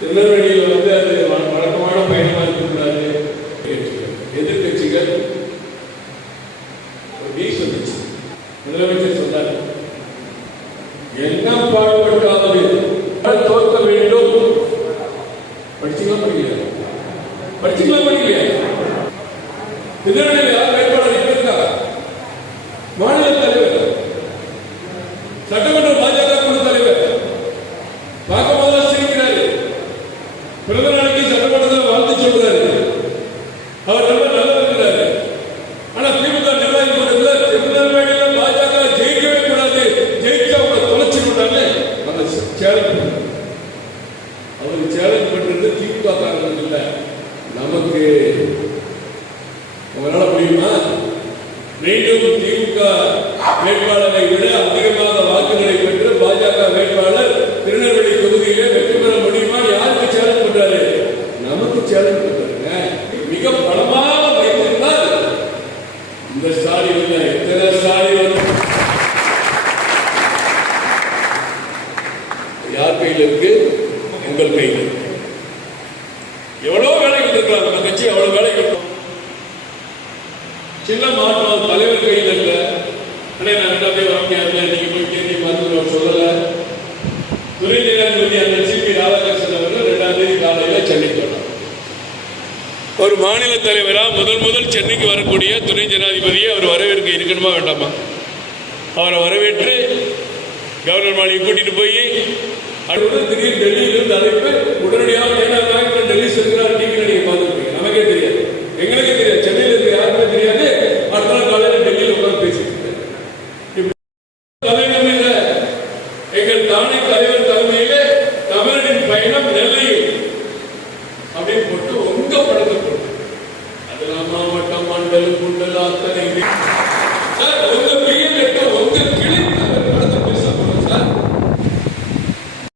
திருநெல்வேலியில் வந்து அது வழக்கமான பயணமாக இருக்கக்கூடாது. எதிர்கட்சிகள் ஒரு நியூஸ் வந்துச்சு முதலமைச்சர் சொன்னார். என்ன பாடுபட்டாலும் தோற்க வேண்டும். படிச்சுக்கலாம் படிக்கல படிச்சுக்கலாம் படிக்கல திருநெல்வேலி யார் வேட்பாளர் இருக்கா மாநில தலைவர். சட்டமன்ற அவருக்கு சேலஞ்ச் பண்ணுறது திமுக காரணம் இல்லை. நமக்கு உங்களால முடியுமா? மீண்டும் திமுக வேட்பாளரை விட அதிகமாக வாக்குகளை பெற்று பாஜக வேட்பாளர் திருநெல்வேலி தொகுதியிலே வெற்றி பெற முடியுமா? யாருக்கு சேலஞ்ச் பண்றாரு? நமக்கு சேலஞ்ச் பண்றாருங்க. மிக பலமாக வைத்திருந்தால் இந்த ஸ்டாலின் இல்ல. எத்தனை ஸ்டாலின்? யார் கையில் இருக்கு? உங்கள் கையில் எவ்வளவு வேலைகள் இருக்கலாம் நம்ம கட்சி அவ்வளவு வேலைகள் இருக்கும். சின்ன மாற்றம் தலைவர் கையில் இல்ல. அண்ணே நான் ரெண்டாவது தேதி வர முடியாது நீங்க போய் தேதி பார்த்து சொல்லல. துணை ஜனாதிபதி அந்த சிபி ராதாகிருஷ்ணன் அவர்கள் ரெண்டாம் தேதி காலையில சென்னை வந்தார் ஒரு மாநில தலைவராக முதல் முதல் சென்னைக்கு வரக்கூடிய துணை ஜனாதிபதியை அவர் வரவேற்க இருக்கணுமா வேண்டாமா? அவரை வரவேற்று கவர்னர் மாளிகை கூட்டிட்டு போய் அடுத்து திடீர் டெல்லியில் தானே தலைவர் தலைமையிலே தமிழனின் பயணம் நெல்லையில் அப்படின்னு போட்டு உங்க படத்தை போட்டு அதெல்லாம் மாவட்டம் மண்டல் குண்டல் அத்தனை உங்க